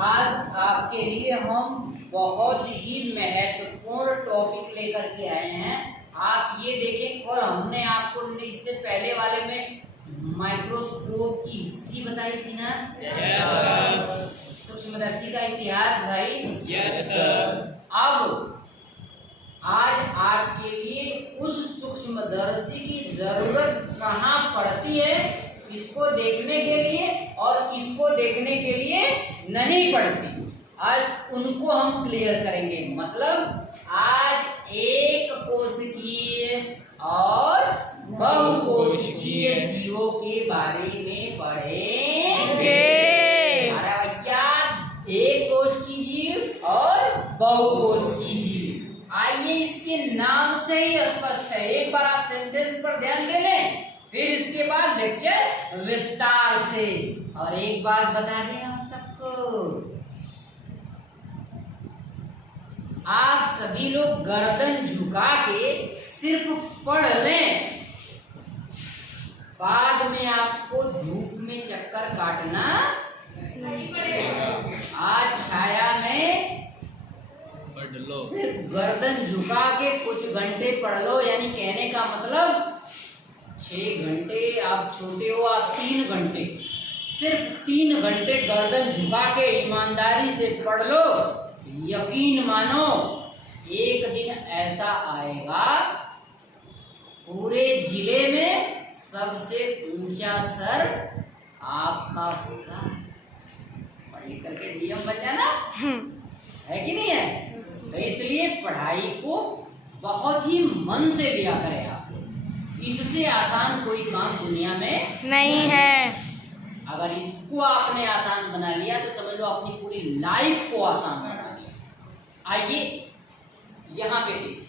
आज आपके लिए हम बहुत ही महत्वपूर्ण टॉपिक लेकर के आए हैं। आप ये देखें, और हमने आपको इससे पहले वाले में माइक्रोस्कोप की हिस्ट्री बताई थी ना? सूक्ष्मदर्शी का इतिहास भाई। अब आज आपके लिए उस सूक्ष्मदर्शी की जरूरत कहाँ पड़ती है, किसको देखने के लिए और किसको देखने के लिए नहीं पड़ती, आज उनको हम क्लियर करेंगे। मतलब आज एक कोशिकीय और बहुकोशिकीय जीवों के बारे में पढ़ेंगे। अरे भैया, एक कोश की जीव और बहुकोश की जीव, आइए इसके नाम से ही स्पष्ट है। एक बार आप सेंटेंस पर ध्यान दे लें, फिर इसके बाद लेक्चर विस्तार से। और एक बात बता दें हम सबको, आप सभी लोग गर्दन झुका के सिर्फ पढ़ लें, बाद में आपको धूप में चक्कर काटना नहीं पड़ेगा। आज छाया में सिर्फ गर्दन झुका के कुछ घंटे पढ़ लो, यानी कहने का मतलब 6 घंटे, आप छोटे हो आप 3 घंटे, सिर्फ 3 घंटे गर्दन झुका के ईमानदारी से पढ़ लो। यकीन मानो एक दिन ऐसा आएगा पूरे जिले में सबसे ऊंचा सर आपका होगा। पढ़ लिख करके डीएम बन जाना है कि नहीं है? तो इसलिए पढ़ाई को बहुत ही मन से लिया करें आप। इससे आसान कोई काम दुनिया में नहीं है। अगर इसको आपने आसान बना लिया तो समझ लो अपनी पूरी लाइफ को आसान बना लिया। आइए यहाँ पे देखिए,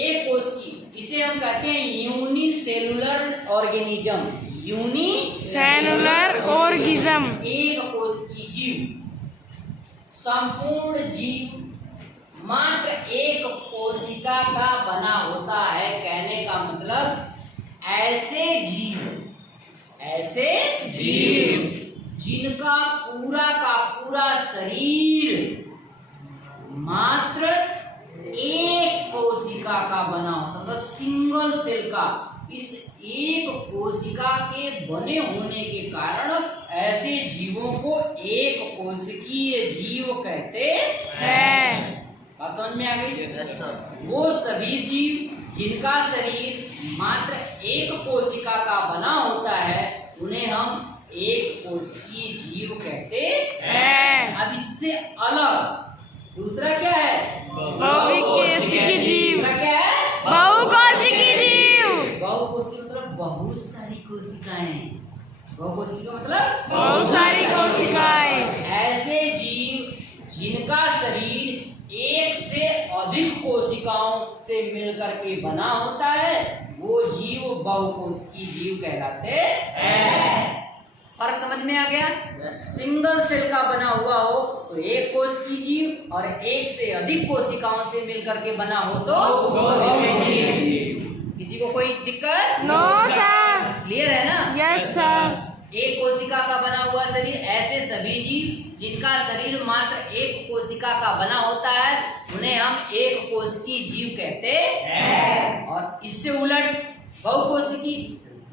एक कोश की, इसे हम कहते हैं यूनिसेलुलर ऑर्गेनिज्म। यूनिसेलुलर ऑर्गेनिज्म एक कोश की जीव। संपूर्ण जीव मात्र एक कोशिका का बना होता है। कहने का मतलब ऐसे जीव जिनका पूरा का पूरा शरीर मात्र एक कोशिका का बना होता, मतलब सिंगल सेल का। इस एक कोशिका के बने होने के कारण ऐसे जीवों को एक कोशिकीय जीव कहते हैं। बात समझ में आ गई? वो सभी जीव जिनका शरीर मात्र एक कोशिका का बना होता है, उन्हें हम एक कोशिकीय जीव कहते हैं। अब इससे अलग दूसरा क्या है? बहुकोशिकीय जीव। क्या है? बहुकोशिकीय जीव। बहुकोशिकीय मतलब बहुत सारी कोशिकाएं। बहुकोशिकीय का मतलब बहुत सारी कोशिकाएं। ऐसे जीव जिनका शरीर एक से अधिक कोशिकाओं से मिलकर के बना होता है, वो जीव बहुकोशिकीय जीव कहलाते हैं। फर्क समझ में आ गया? सिंगल सेल का बना हुआ हो तो एक कोश की जीव, और एक से अधिक कोशिकाओं से मिलकर के बना हो तो किसी को कोई दिक्कत? No sir. क्लियर है ना? Yes sir. एक कोशिका का बना हुआ शरीर, ऐसे सभी जीव जिनका शरीर मात्र एक कोशिका का बना होता है, उन्हें हम एक कोशिकीय जीव कहते हैं। और इससे उलट बहुकोशिकीय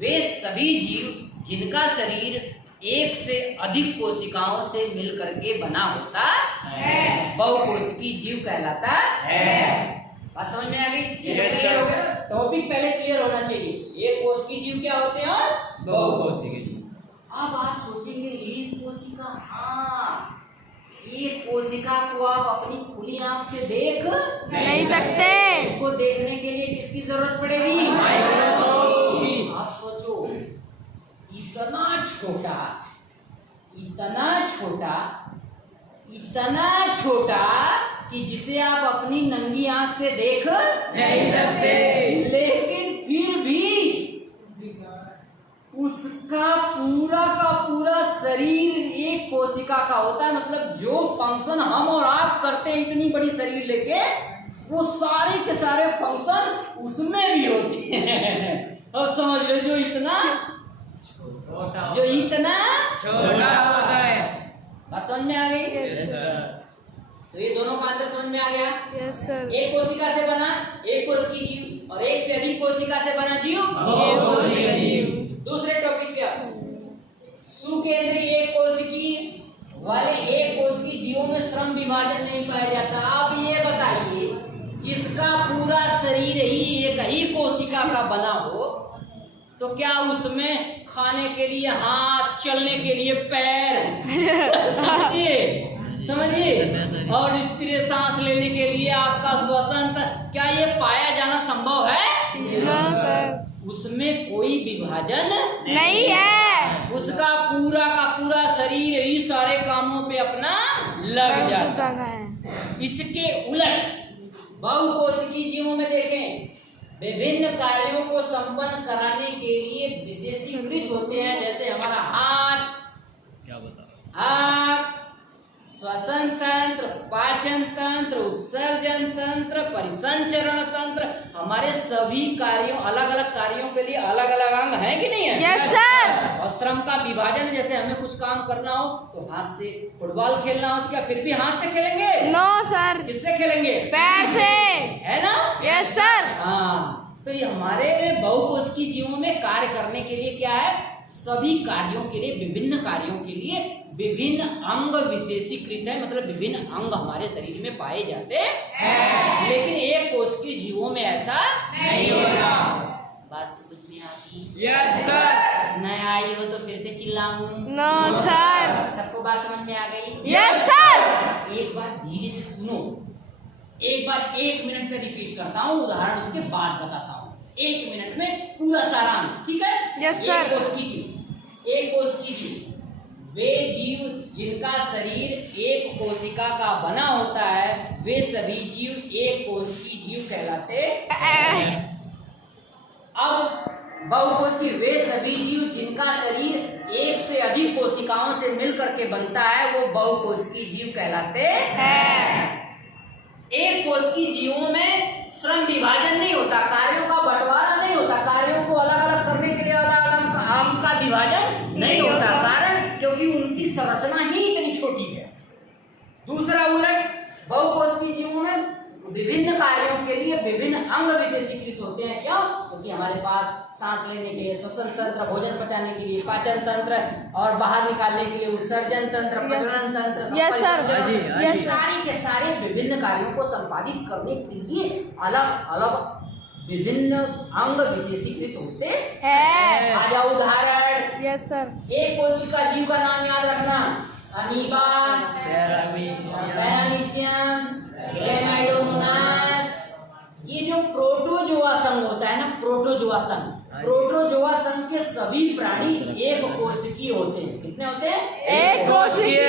वे सभी जीव जिनका शरीर एक से अधिक कोशिकाओं से मिलकर के बना होता है, बहुकोशिकीय जीव कहलाता है। बात समझ में आ गई? क्लियर हो गया? टॉपिक पहले क्लियर होना चाहिए। एक कोशिकीय जीव क्या होते हैं और बहुकोशिकीय जीव। अब आप सोचेंगे एक कोशिका, हाँ, एक कोशिका को आप अपनी खुली आंख से देख नहीं सकते। इसको देखने के लिए किसकी जरूरत पड़ेगी? माइक्रोस्कोप की। आप सोचो, इतना छोटा कि जिसे आप अपनी नंगी आंख से देख नहीं सकते, लेकिन फिर भी उसका पूरा का पूरा शरीर एक कोशिका का होता है। मतलब जो फंक्शन हम और आप करते हैं इतनी बड़ी शरीर लेके, वो सारे के सारे फंक्शन उसमें भी होते हैं। अब समझ लो, जो इतना छोटा होता है। बात समझ में आ गई? Yes sir. तो ये दोनों का अंतर समझ में आ गया? Yes sir. एक कोशिका से बना एक कोशिकीय जीव और एक से अधिक कोशिका से बना जीव बहुकोशिकीय जीव। दूसरे टॉपिक पे सुकेंद्रीय एक कोशिकीय वाले एक कोशिकीय जीवों में श्रम विभाजन नहीं पाया जाता। आप ये बताइए, जिसका पूरा शरीर ही एक ही कोशिका का बना हो तो क्या उसमें खाने के लिए हाथ, चलने के लिए पैर, समझिए, और निष्क्रिय सांस लेने के लिए आपका श्वसन, क्या ये पाया जाना संभव है? No sir. उसमें कोई विभाजन नहीं है। उसका पूरा का पूरा शरीर ही सारे कामों पे अपना लग जाता है। इसके उलट बहुकोशिकीय जीवों में देखें, विभिन्न कार्यों को संपन्न कराने के लिए विशेषीकृत होते हैं। जैसे हमारा हाथ, क्या बता, आँख, श्वसन तंत्र, पाचन तंत्र, उत्सर्जन तंत्र, परिसंचरण तंत्र, हमारे सभी कार्यों, अलग अलग कार्यों के लिए अलग अलग अंग है कि नहीं है? Yes sir. और श्रम का विभाजन, जैसे हमें कुछ काम करना हो तो हाथ से फुटबॉल खेलना हो, क्या फिर भी हाथ से खेलेंगे? No sir. किससे खेलेंगे? पैर से। है ना? Yes sir. हाँ, तो ये हमारे बहुकोशिकीय जीवों में कार्य करने के लिए क्या है? सभी कार्यों के लिए, विभिन्न कार्यों के लिए विभिन्न अंग विशेषीकृत है, मतलब विभिन्न अंग हमारे शरीर में पाए जाते हैं। लेकिन एक कोशिकीय जीवों में ऐसा नहीं होता। बात समझ में आती? Yes sir. नहीं आई हो तो फिर से चिल्लाऊं? No sir. सबको बात समझ में आ गई? Yes sir. एक बार धीरे से सुनो, एक बार 1 मिनट में रिपीट करता हूँ, उदाहरण उसके बाद बताता हूँ। 1 मिनट में पूरा सारांश, ठीक है? Yes sir. एक कोशिकीय जीव वे जीव जिनका शरीर एक कोशिका का बना होता है, वे सभी जीव एक कोशिकीय जीव कहलाते। अब बहुकोशिकीय वे सभी जीव जिनका शरीर एक से अधिक कोशिकाओं से मिलकर के बनता है, वो बहुकोशिकीय जीव कहलाते हैं। एक कोशिकीय जीवों में श्रम विभाजन नहीं होता, कार्यों का बंटवारा नहीं होता, कार्यों को अलग अलग करने के लिए अलग अलग अंग का विभाजन नहीं होता। कारण क्योंकि उनकी संरचना ही इतनी छोटी है। दूसरा उलट बहुकोशिकीय जीवों में विभिन्न कार्यों के लिए विभिन्न अंग विशेषीकृत होते हैं। क्यों? क्योंकि हमारे पास सांस लेने के लिए श्वसन तंत्र, भोजन पचाने के लिए पाचन तंत्र, और बाहर निकालने के लिए उत्सर्जन तंत्र, प्रजनन तंत्र, ये सारी के सारे विभिन्न कार्यों को संपादित करने के लिए अलग अलग विभिन्न अंग विशेषीकृत होते हैं। आ जाओ उदाहरण। Yes sir. एक कोशिका जीव का नाम याद रखना, अमीबा, पैरामीशियम, क्लेमाइडोमोनास। ये जो प्रोटोजोआ संघ होता है ना, प्रोटोजोआ संघ, प्रोटोजोआ संघ के सभी प्राणी एक कोशिकीय होते हैं। कितने होते हैं? एक कोशिकीय।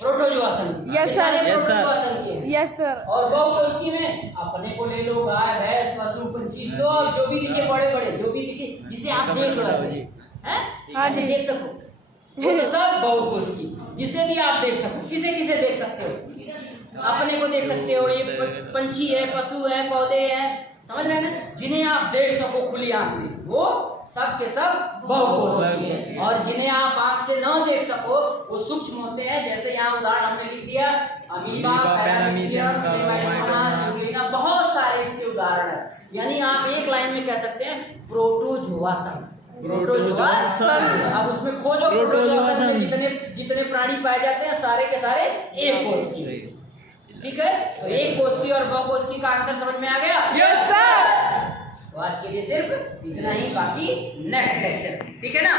प्रोटोजोआ संघ। Yes sir. प्रोटोजोआ संघ के। Yes sir. और बहुकोशिकीय में अपने को ले लो, गाय, भैंस, पशु, पंछी, सब जो भी दिखे, बड़े बड़े जो भी दिखे, जिसे आप देख लो ऐसे, हैं? ऐसे देख सको, वो तो सब बहुकोशिकीय। जिसे भी आप देख सको, किसे किसे देख सकते हो? अपने को देख सकते हो, ये पंछी है, पशु है, पौधे हैं, समझ रहे हैं ना? जिन्हें आप देख सको खुली आंख से, वो सब के सब बहुकोशिकीय है। और जिन्हें आप आंख से न देख सको, वो सूक्ष्म होते हैं। जैसे यहाँ उदाहरण हमने लिख दिया, अमीबा, पैरामीशियम, क्लेमाइडोमोनास, यूग्लिना, बहुत सारे इसके उदाहरण है। यानी आप एक लाइन में कह सकते हैं प्रोटोजोआ संघ। प्रोटोजोआ संघ। अब उसमें खोजो, प्रोटोजोआ संघ में जितने जितने प्राणी पाए जाते हैं, सारे के सारे एक कोशिकीय। ठीक है? तो एक कोशिकीय और बहुकोशिकीय का अंतर समझ में आ गया? Yes sir. तो आज के लिए सिर्फ इतना ही, बाकी नेक्स्ट लेक्चर, ठीक है ना?